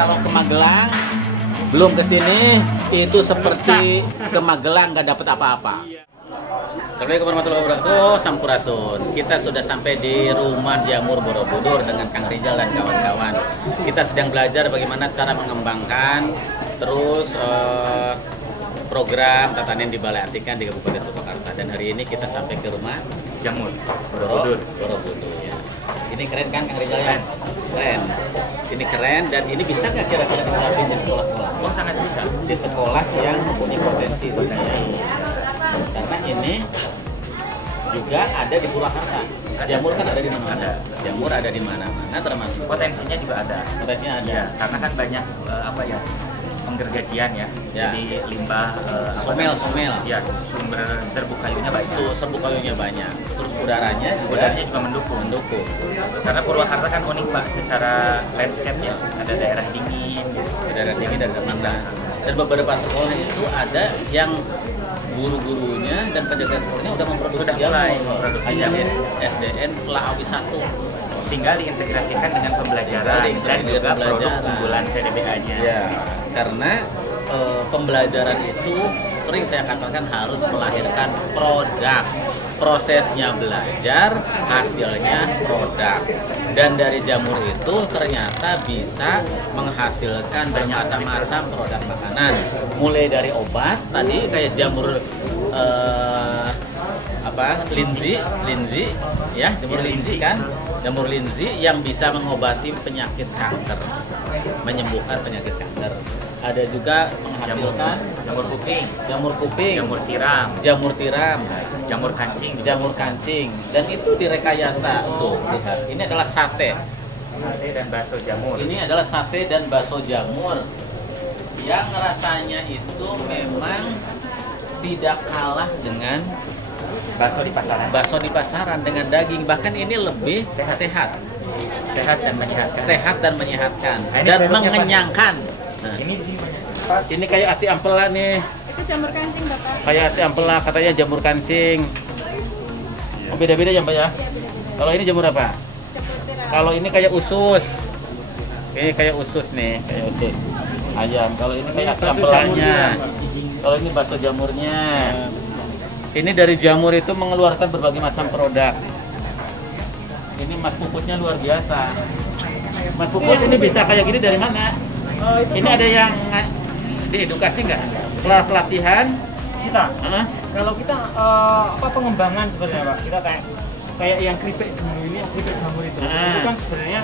Kalau ke Magelang belum kesini itu seperti ke Magelang nggak dapat apa-apa. Assalamualaikum warahmatullahi wabarakatuh. Sampurasun. Kita sudah sampai di rumah jamur Borobudur dengan Kang Rizal dan kawan-kawan. Kita sedang belajar bagaimana cara mengembangkan terus program tatanan di Balai Atikan di Kabupaten Purwakarta. Dan hari ini kita sampai ke rumah jamur Borobudur. Ya. Ini keren kan Kang Rizal ya? Keren. Ini keren dan ini bisa nggak kira-kira diterapin di sekolah-sekolah? Oh, sangat bisa. Di sekolah yang mempunyai potensi. Karena ini juga ada di Purwakarta. Jamur kan ada di mana-mana. Jamur ada di mana-mana termasuk. Potensinya juga ada. Potensinya ada. Ya, karena kan banyak penggergajian ya. Jadi limbah somel. Ya, sumber serbuk kayunya banyak. Serbuk kayunya banyak. Terus udaranya juga mendukung. Karena Purwakarta kan unik Pak secara landscape-nya. Ada daerah dingin, ada daerah panas. Dan beberapa sekolah itu ada yang guru-gurunya dan penjaga sekolahnya udah memproduksi jamur. Kayak SDN Selawi 1. Tinggal diintegrasikan dengan pembelajaran dan juga produk unggulan CDBA-nya. Ya, karena pembelajaran itu sering saya katakan harus melahirkan produk. Prosesnya belajar, hasilnya produk. Dan dari jamur itu ternyata bisa menghasilkan bermacam-macam produk makanan. Mulai dari obat, tadi kayak jamur linzi ya, jamur linzi kan, jamur linzi yang bisa mengobati penyakit kanker, menyembuhkan penyakit kanker. Ada juga menghasilkan jamur kuping, jamur tiram, jamur kancing, dan itu direkayasa. Tuh, lihat. Ini adalah sate dan bakso jamur. Ini adalah sate dan bakso jamur yang rasanya itu memang tidak kalah dengan bakso di pasaran dengan daging, bahkan ini lebih sehat dan menyehatkan dan mengenyangkan. Nah, ini kayak ati ampela nih. Itu jamur kancing Bapak. Kayak ati ampela katanya jamur kancing. Oh, beda-beda ya Mbak ya. Kalau ini jamur apa? Kalau ini kayak usus. Ini kayak usus nih, kayak usus ayam. Kalau ini kayak ati ampelanya. Kalau ini bakso jamurnya. Ini dari jamur itu mengeluarkan berbagai macam produk. Ini Mas Puputnya luar biasa. Mas Puput ini bisa kayak gini dari mana? Ini ada yang diedukasi nggak? Pelatihan? Kita? Kalau kita pengembangan sebenarnya Pak. Kita kayak yang keripik jamur ini, keripik jamur itu. Itu kan sebenarnya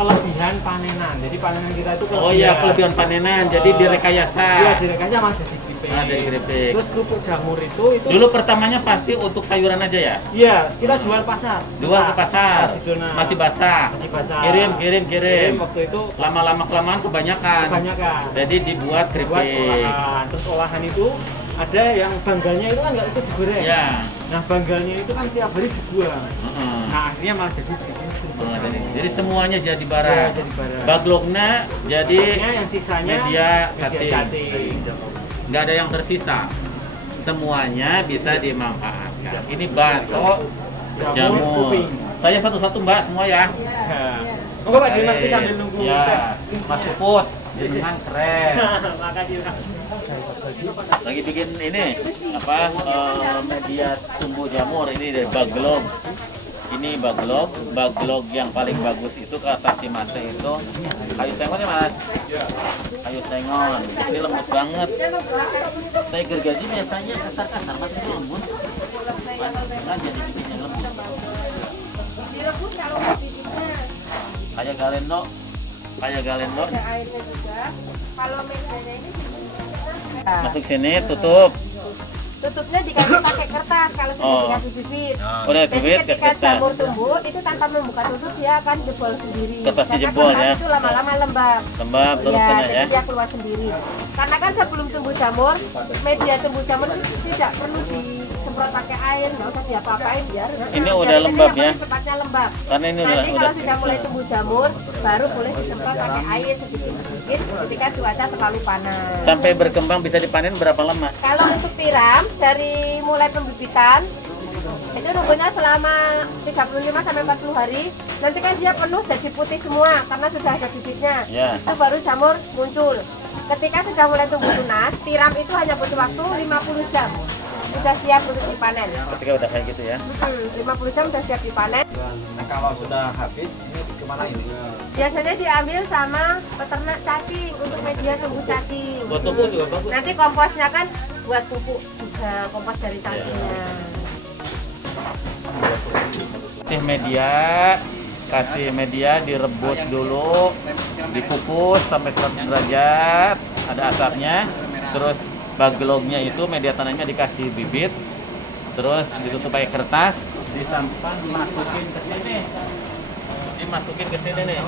kelebihan panenan. Jadi panenan kita itu kelebihan panenan. Jadi direkayasa. Iya, direkayasa mas jadi keripik. Terus kerupuk jamur itu dulu pertamanya pasti untuk sayuran aja ya? Iya, kita jual pasar. Jual ke pasar. Masih basah. Kirim. Waktu itu lama-lama kelamaan kebanyakan. Jadi dibuat keripik. Terus olahan itu ada yang banggalnya itu kan nggak ikut digoreng. Ya. Nah banggalnya itu kan tiap hari dibuang. Nah akhirnya malah jadi semuanya jadi barang. Bagloknya jadi yang sisanya media cutting. Nggak ada yang tersisa. Semuanya bisa dimanfaatkan. Ini bakso jamur. Saya satu-satu Mbak semua ya. Monggo Pak nanti sambil nunggu. Ya. Mas Puput, jenengan keren. Makasih. Lagi bikin ini media tumbuh jamur ini dari baglog. Ini baglog yang paling bagus itu ke atas si Mas itu kayu senggolnya Mas. Kayu kayu sengon. Ini lembut banget. Saya gergaji biasanya kasar-kasar, masih itu lembut. Kan jadi bikinnya lembut. Direbus kalau mau bibitnya. Kayak galendo. Kayak galendo. Ada airnya juga. Kalau medianya ini Masuk sini, tutup. tutupnya dikasih pakai kertas kalau sudah dikasih bibit. Udah Jadi bibit, ketika kasih kertas. jamur tumbuh itu tanpa membuka tutup dia akan jebol sendiri. Kertasnya Karena jebol, kertas ya. Itu lama-lama lembab. Lembab terus Ya, kena jadi ya. dia keluar sendiri. Karena kan sebelum tumbuh jamur, media tumbuh jamur itu tidak perlu disemprot pakai air, nggak usah diapa-apain biar. Ini udah lembab ya. Tempatnya lembab. Karena ini Nanti udah kalau sudah mulai tumbuh jamur, baru boleh disemprot pakai air sedikit-sedikit ketika cuaca terlalu panas. Sampai berkembang bisa dipanen berapa lama? Kalau untuk tiram dari mulai pembibitan itu nunggunya selama 35 sampai 40 hari. Nanti kan dia penuh jadi putih semua karena sudah ada bibitnya. Ya. Itu baru jamur muncul. Ketika sudah mulai tumbuh tunas, tiram itu hanya butuh waktu 50 jam. Sudah siap untuk dipanen. Ketika udah kayak gitu ya. 50 jam sudah siap dipanen. Nah, kalau sudah habis ini kemana ini? Biasanya diambil sama peternak cacing untuk media tumbuh cacing. Buat tubuh juga bagus. Nanti komposnya kan buat pupuk juga, kompos dari cacingnya. Kasih media direbus dulu, dikukus sampai 100 derajat, ada asapnya. Terus bagelognya itu media tanamnya dikasih bibit, terus ditutup pakai kertas, disampan, masukin ke sini, dimasukin ke sini nih.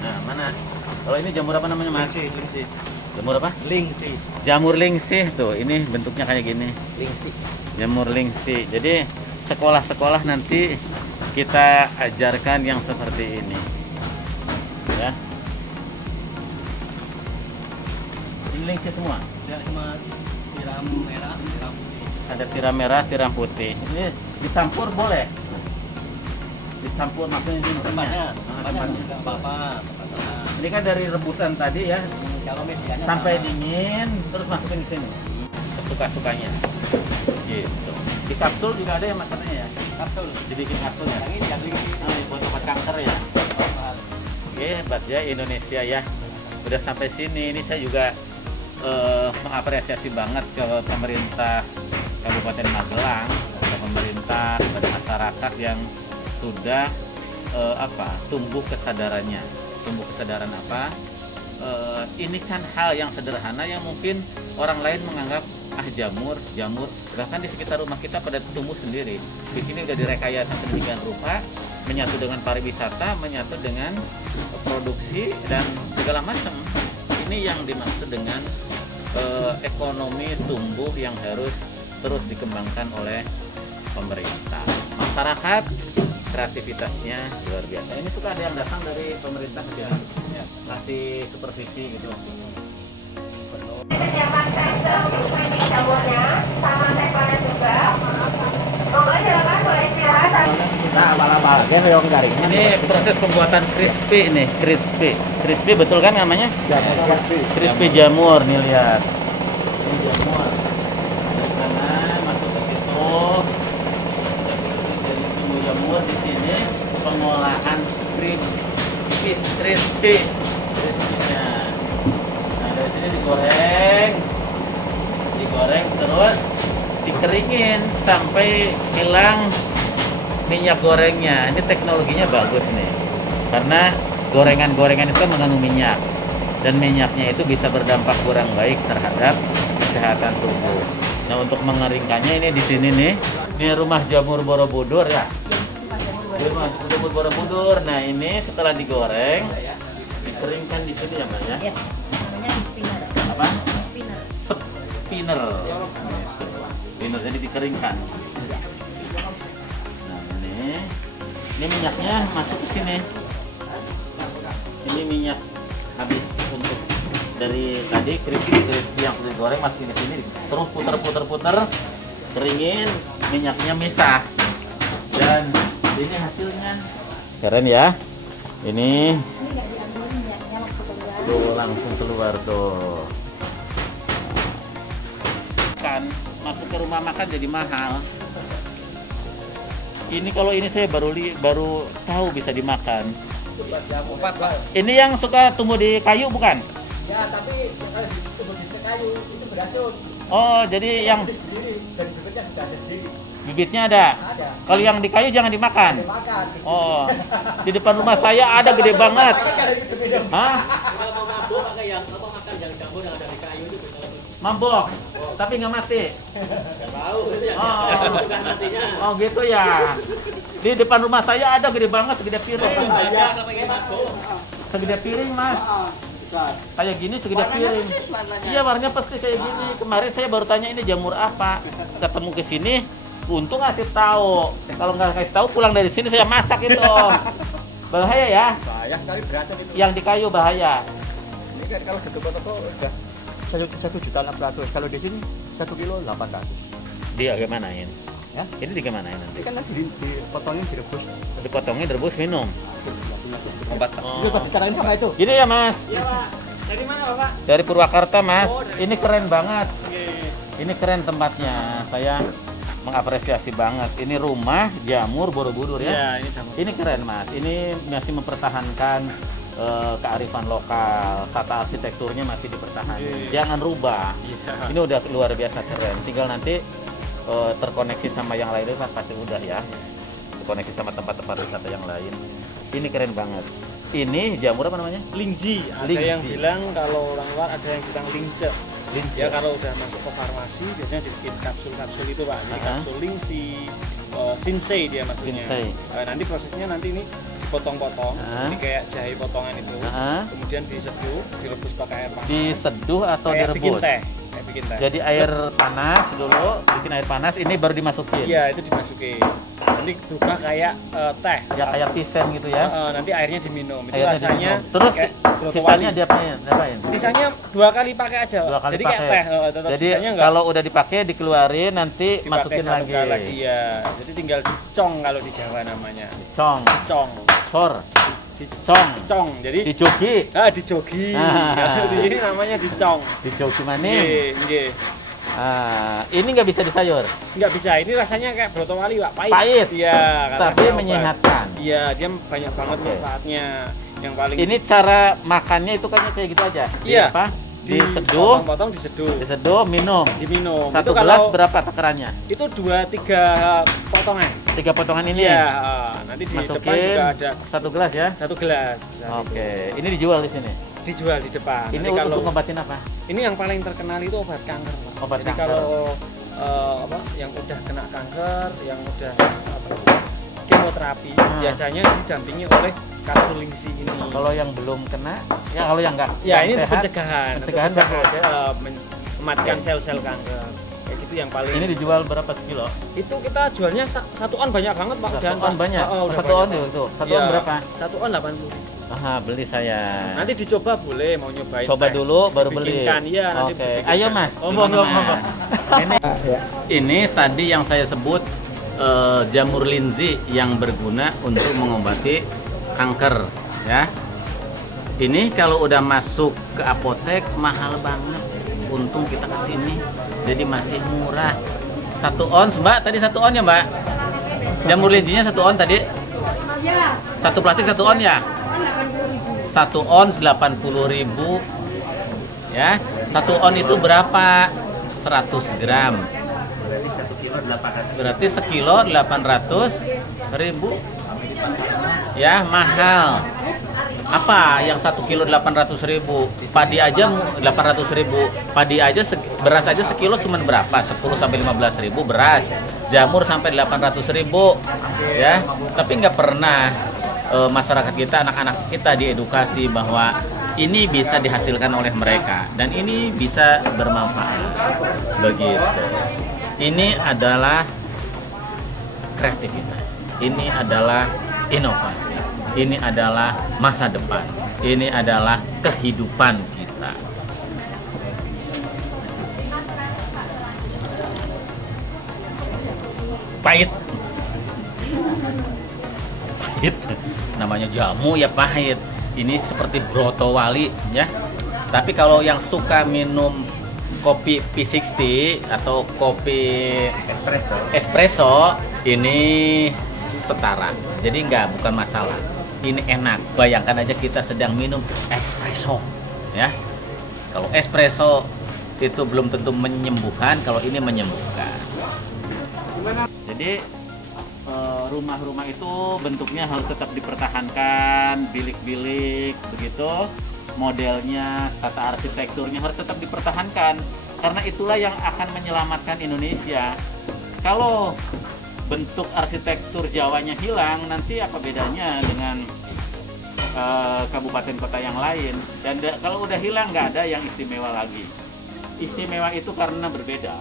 Nah, mana? Kalau ini jamur apa namanya, Mas? Lingsih. Jamur apa? Lingsih. Jamur lingsih tuh. Ini bentuknya kayak gini. Lingsih. Jamur lingsih. Jadi sekolah-sekolah nanti kita ajarkan yang seperti ini. Ya. Ini lingsih semua. Ya, cuma tiram merah, tiram putih. Ada tiram merah, tiram putih. Ini dicampur boleh. Dicampur maksudnya ini tempatnya. Apa-apa. Ini kan dari rebusan tadi ya, Kalau medianya sampai dingin, terus masukin ke sini. Suka-sukanya. Gitu. Di kapsul juga ada yang makanannya ya. kapsul. Dibikin kapsul ya. Yang ini yang lingsih. Buat obat kanker ya. Oke, hebat ya Indonesia ya. Udah sampai sini, ini saya juga mengapresiasi banget ke pemerintah Kabupaten Magelang, ke pemerintah, kepada masyarakat yang sudah tumbuh kesadarannya. Tumbuh kesadaran apa? Ini kan hal yang sederhana yang mungkin orang lain menganggap jamur, bahkan di sekitar rumah kita pada tumbuh sendiri. Di sini udah direkayasa sedemikian rupa, menyatu dengan pariwisata, menyatu dengan produksi dan segala macam. Ini yang dimaksud dengan ekonomi tumbuh yang harus terus dikembangkan oleh pemerintah. Masyarakat kreativitasnya luar biasa. Ini suka ada yang datang dari pemerintah ya, ngasih supervisi gitu. Menyiapkan jamurnya sama tekonya juga. Monggo silakan boleh istirahat. Nah, apa-apa. Dia yang garing. Ini proses pembuatan crispy nih, crispy betul kan namanya? Crispy jamur nih, lihat. Ini jamur. Dari sana masuk ke situ. Jadi tunggu jamur di sini pengolahan crispy-nya. Nah, dari sini digoreng terus dikeringin sampai hilang minyak gorengnya. Ini teknologinya bagus nih, karena gorengan-gorengan itu mengandung minyak dan minyaknya itu bisa berdampak kurang baik terhadap kesehatan tubuh. Nah, untuk mengeringkannya ini di sini nih, ini rumah jamur Borobudur ya. Rumah jamur Borobudur. Nah, ini setelah digoreng dikeringkan di sini ya, Mbak ya. Ya, namanya spinner. Apa? Spinner. Spinner. Spinner jadi dikeringkan. Ini minyaknya masuk ke sini. Ini minyak habis untuk dari tadi crispy yang sudah digoreng masuk ke sini. Terus puter, keringin, minyaknya misah. Dan ini hasilnya. Keren ya. Ini tuh langsung keluar tuh. Kan masuk ke rumah makan jadi mahal. Ini kalau ini saya baru tahu bisa dimakan. Ini yang suka tumbuh di kayu bukan? Ya, tapi kalau tumbuh di kayu itu beracun. Oh, jadi yang Sendiri dan bibitnya sudah ada sendiri. bibitnya ada. Ada. Kalau yang di kayu jangan dimakan. Makan. Oh, di depan rumah saya ada gede banget. Hah? Kalau mau mabuk pakai yang apa makan yang jamur yang ada di kayu itu betul. Mabok, tapi nggak mati. Tahu itu yang Oh. bukan matinya. Oh gitu ya. Di depan rumah saya ada gede banget, segede piring. Banyak kalau pengen mabuk. Segede piring, Mas. Kayak gini segede piring. Iya, warnanya pasti kayak gini. Kemarin saya baru tanya ini jamur apa. Ketemu ke sini, untung ngasih tahu. Kalau nggak kasih tahu, pulang dari sini saya masak itu. Bahaya ya. Bahaya sekali beracun itu. Yang di kayu bahaya. Ini kan kalau satu toko udah 1.600.000. Kalau di sini 1 kilo 800. Dia gimana ini? Ya. Ini digimanain nanti? Ini kan dipotongin direbus. Dipotongin, direbus, minum. Obat. Itu pasti carain sama itu. Gini ya, Mas. Iya Pak. Dari mana Bapak? Dari Purwakarta, Mas. Oh, dari Ini keren banget. Oke. Ini keren tempatnya. Saya mengapresiasi banget. Ini rumah jamur Borobudur ya. Iya, ini jamur. Ini keren, Mas. Ini masih mempertahankan kearifan lokal. Tata arsitekturnya masih dipertahankan. Iya. Jangan rubah. Iya. Ini udah luar biasa keren. Tinggal nanti terkoneksi sama yang lain kan pasti udah ya. Terkoneksi sama tempat-tempat wisata yang lain. Ini keren banget. Ini jamur apa namanya? Lingzi. Ada Lingzi. yang bilang kalau orang luar ada yang bilang lince. Lince. Ya kalau udah masuk ke farmasi biasanya dibikin kapsul-kapsul itu Pak. Jadi kapsul lingzi, sinsei dia maksudnya. Sinsei. Nanti prosesnya nanti ini dipotong-potong, jadi kayak jahe potongan itu. Kemudian diseduh, direbus pakai air panas. Diseduh atau kayak direbus? bikin teh. Kayak bikin teh. Jadi air panas dulu, bikin air panas, ini baru dimasukin. Iya, itu dimasukin. Nanti berubah kayak teh. Ya kayak pisen gitu ya. Nanti airnya diminum. Itu Airnya rasanya diminum. Terus kayak sisanya brotowali. diapain? Sisanya 2 kali pakai aja. Dua kali Jadi pakai. kayak teh. Tetap Jadi sisanya enggak kalau udah dipakai dikeluarin nanti dipakai masukin satu lagi. kali lagi ya. Jadi tinggal dicong kalau di Jawa namanya. Cong, Cong. cor, cong, Cong. Jadi dijogi, dijogi. Ah. Ya, di sini namanya dicong. dijogi maning. Nggih, nggih. Ini nggak bisa disayur, Nggak bisa. Ini rasanya kayak brotowali, Pak. Pahit. Pahit. Iya, karena tapi dia obat. menyehatkan. Iya, dia banyak banget Oke. manfaatnya. Yang paling Ini cara makannya itu kayaknya kayak gitu aja. Iya. Apa? Diseduh, potong diseduh. diseduh, minum. Diminum. Satu Itu gelas kalau berapa takarannya? itu 2-3 potongan. 3 potongan ini. Iya, nanti di depan Masukin juga ada 1 gelas ya. 1 gelas. Bisa Oke, ini dijual di sini. dijual di depan. Ini Nanti untuk ngobatin apa? ini yang paling terkenal itu obat kanker, Pak. Obat Jadi kanker. kalau yang udah kena kanker, yang udah kemoterapi, biasanya didampingi oleh kapsul lingzi ini. Kalau yang belum kena, ya kalau yang enggak. Ya, yang ini sehat, pencegahan. pencegahan Untuk bagus. mematikan Oke. sel-sel kanker. Kayak gitu yang paling. Ini dijual berapa sekilo? Itu kita jualnya satu on banyak banget, Pak. Satu Udah, on Pak. banyak. Udah Satu on banyak. itu. Satu Iya. on berapa? Satu on 80.000. Aha, beli saya. Nanti dicoba boleh, mau nyobain. Coba teh. dulu baru beli. Dibikinkan, iya, nanti Oke. dibikinkan. Ayo Mas. Oh, Gimana, monggo, Mas? monggo. Ini tadi yang saya sebut jamur linzi yang berguna untuk mengobati kanker ya. Ini kalau udah masuk ke apotek mahal banget. Untung kita kesini jadi masih murah. 1 ons, Mbak. Tadi 1 on ya, Mbak? Jamur linzinya 1 on tadi? Ya, Satu plastik 1 on ya? 1 ons 80.000 ya. 1 on itu berapa? 100 gram. Berarti sekilo 800.000 ya, mahal. Apa yang 1 kilo 800.000? Padi aja 800.000. Padi aja beras aja sekilo cuman berapa? 10 sampai 15.000 beras. Jamur sampai 800.000 ya. Tapi nggak pernah masyarakat kita, anak-anak kita diedukasi bahwa ini bisa dihasilkan oleh mereka dan ini bisa bermanfaat. Begitu. Ini adalah kreativitas. Ini adalah inovasi. Ini adalah masa depan. Ini adalah kehidupan kita. Pahit. Pahit. Namanya jamu ya pahit. Ini seperti brotowali ya. Tapi kalau yang suka minum kopi P60 atau kopi espresso ini setara. Jadi bukan masalah. Ini enak. Bayangkan aja kita sedang minum espresso ya. Kalau espresso itu belum tentu menyembuhkan, kalau ini menyembuhkan. Jadi rumah-rumah itu bentuknya harus tetap dipertahankan, bilik-bilik begitu, modelnya, tata arsitekturnya harus tetap dipertahankan, karena itulah yang akan menyelamatkan Indonesia. Kalau bentuk arsitektur Jawanya hilang, nanti apa bedanya dengan kabupaten kota yang lain? Dan kalau udah hilang, nggak ada yang istimewa lagi. Istimewa itu karena berbeda,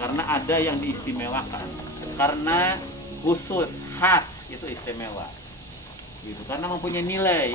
karena ada yang diistimewakan, karena khusus, khas, itu istimewa gitu, karena mempunyai nilai.